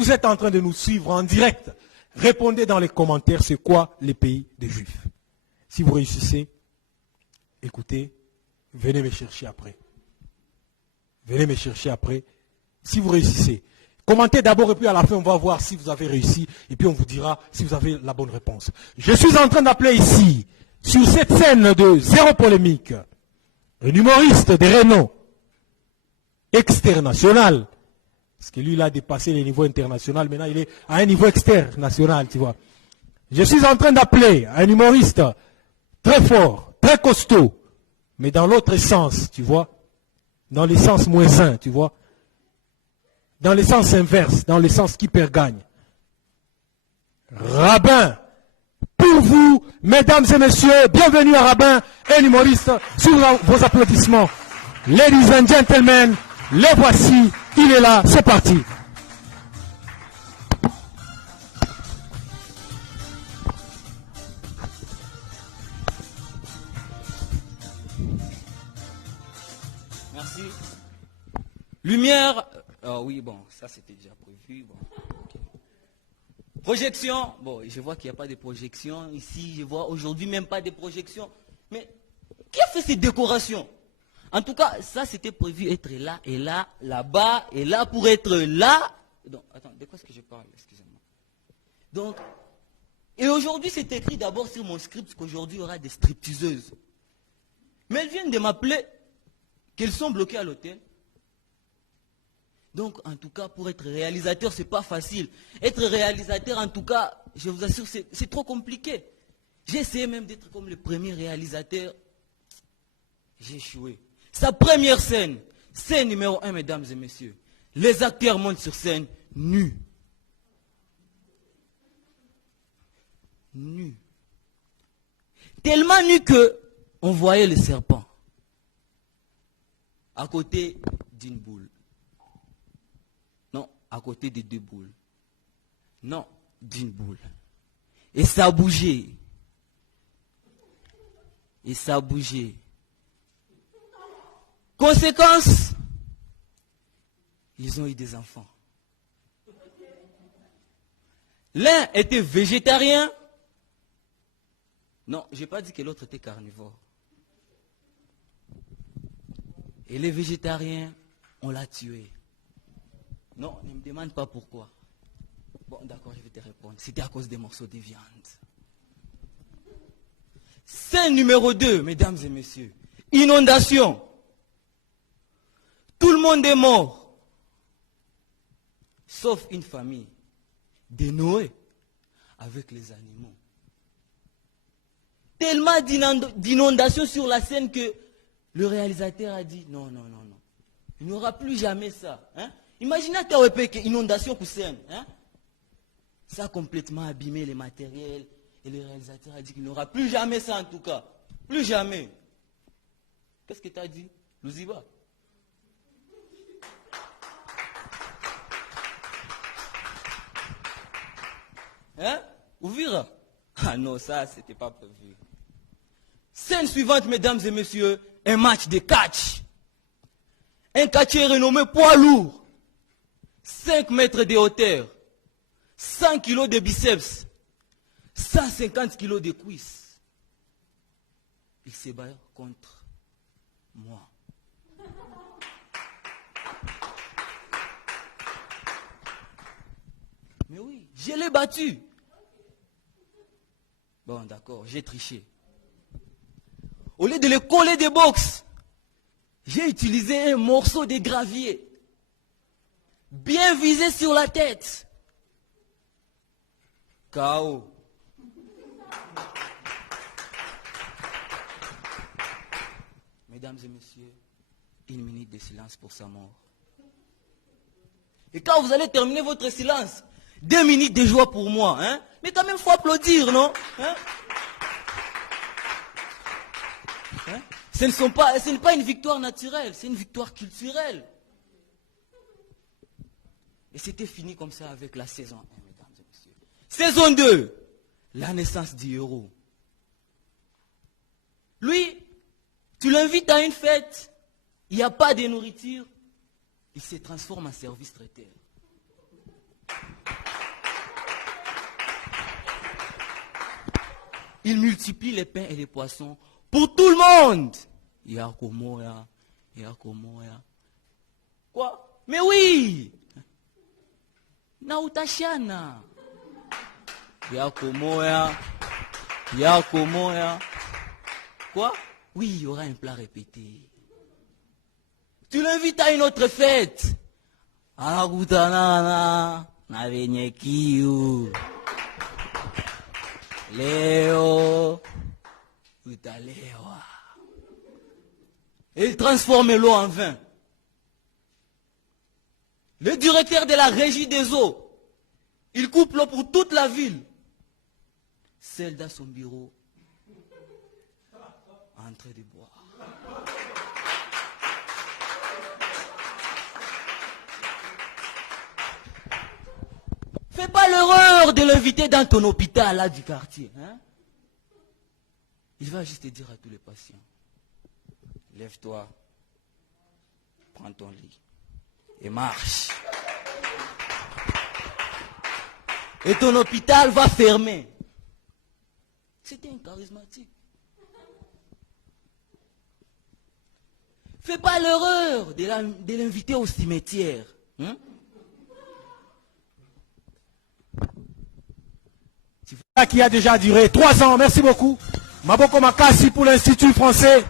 vous êtes en train de nous suivre en direct, répondez dans les commentaires c'est quoi les pays des Juifs. Si vous réussissez, écoutez, venez me chercher après. Venez me chercher après. Si vous réussissez, commentez d'abord et puis à la fin on va voir si vous avez réussi et puis on vous dira si vous avez la bonne réponse. Je suis en train d'appeler ici, sur cette scène de zéro polémique, un humoriste de renom externational. Parce que lui, il a dépassé les niveaux internationaux. Maintenant, il est à un niveau externational, tu vois. Je suis en train d'appeler un humoriste très fort, très costaud, mais dans l'autre sens, tu vois. Dans le sens moins 1, tu vois. Dans le sens inverse, dans le sens qui perd gagne. Rabbin, pour vous, mesdames et messieurs, bienvenue à Rabbin, un humoriste, sous vos applaudissements. Ladies and gentlemen, les voici, il est là, c'est parti. Merci. Lumière. Ah oui, bon, ça c'était déjà prévu. Bon. Okay. Projection. Bon, je vois qu'il n'y a pas de projection ici. Je vois aujourd'hui même pas de projection. Mais qui a fait ces décorations? En tout cas, ça c'était prévu être là et là, là-bas et là pour être là. Donc, attends, de quoi est-ce que je parle? Excusez-moi. Donc, et aujourd'hui c'est écrit d'abord sur mon script qu'aujourd'hui il y aura des stripteaseuses. Mais elles viennent de m'appeler qu'elles sont bloquées à l'hôtel. Donc, en tout cas, pour être réalisateur, c'est pas facile. Être réalisateur, en tout cas, je vous assure, c'est trop compliqué. J'ai essayé même d'être comme le premier réalisateur. J'ai échoué. Sa première scène, scène numéro 1, mesdames et messieurs. Les acteurs montent sur scène nus. Nus. Tellement nus que on voyait le serpent à côté d'une boule. Non, à côté de 2 boules. Non, d'une boule. Et ça a bougé. Et ça a bougé. Conséquence, ils ont eu des enfants. L'un était végétarien. Non, je n'ai pas dit que l'autre était carnivore. Et les végétariens, on l'a tué. Non, ne me demande pas pourquoi. Bon, d'accord, je vais te répondre. C'était à cause des morceaux de viande. Scène numéro 2, mesdames et messieurs. Inondation. Tout le monde est mort. Sauf une famille de Noé avec les animaux. Tellement d'inondations sur la scène que le réalisateur a dit non, non, non, non. Il n'y aura plus jamais ça. Hein? Imaginez une inondation pour scène. Hein? Ça a complètement abîmé les matériels. Et le réalisateur a dit qu'il n'y aura plus jamais ça en tout cas. Plus jamais. Qu'est-ce que tu as dit, Louziba? Hein? Ouvira? Ah non, ça, c'était pas prévu. Scène suivante, mesdames et messieurs, un match de catch. Un catcheur renommé poids lourd. 5 mètres de hauteur. 100 kilos de biceps. 150 kilos de cuisses. Il se bat contre moi. Mais oui, je l'ai battu. Bon, d'accord, j'ai triché. Au lieu de le coller des box, j'ai utilisé un morceau de gravier. Bien visé sur la tête. KO. Mesdames et messieurs, 1 minute de silence pour sa mort. Et quand vous allez terminer votre silence, 2 minutes de joie pour moi, hein? Mais quand même, il faut applaudir, non? Hein? Hein? Ce n'est pas une victoire naturelle, c'est une victoire culturelle. Et c'était fini comme ça avec la saison 1, mesdames et messieurs. Saison 2, la naissance du héros. Lui, tu l'invites à une fête, il n'y a pas de nourriture, il se transforme en service traiteur. il multiplie les pains et les poissons pour tout le monde. Yakomoya. Quoi? Mais oui! Nautashana. Yakomoya. Quoi? Oui, il y aura un plat répété. Tu l'invites à une autre fête. Anakutanana. Navenyekiu. Léo. Utalewa. Et il transforme l'eau en vin. Le directeur de la régie des eaux, il coupe l'eau pour toute la ville. Celle dans son bureau, en train de boire. Fais pas l'erreur de l'inviter dans ton hôpital là du quartier. Hein? Il va juste te dire à tous les patients, lève-toi, prends ton lit et marche. Et ton hôpital va fermer. C'était un charismatique. Fais pas l'erreur de l'inviter au cimetière. Hein? Qui a déjà duré 3 ans. Merci beaucoup. Maboko Makasi pour l'Institut français.